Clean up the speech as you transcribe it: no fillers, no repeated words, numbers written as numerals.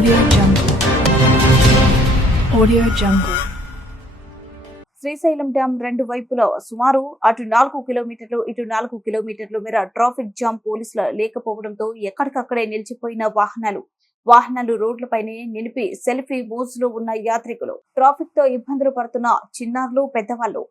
Audio Jungle. Audio Jungle. Srisailam dam రెండు వైపులా సుమారు అటు 4 కిలోమీటర్లు ఇటు 4 కిలోమీటర్లు మేర ట్రాఫిక్ జామ్ పోలీసులు లేకపోవడంతో ఎక్కడికక్కడే నిలిచిపోయిన వాహనాలు రోడ్లపైనే నిలిపి సెల్ఫీ మోజులో ఉన్న యాత్రికులు ట్రాఫిక్ తో ఇబ్బందులు పడుతున్న చిన్నారులు పెద్దవాళ్లు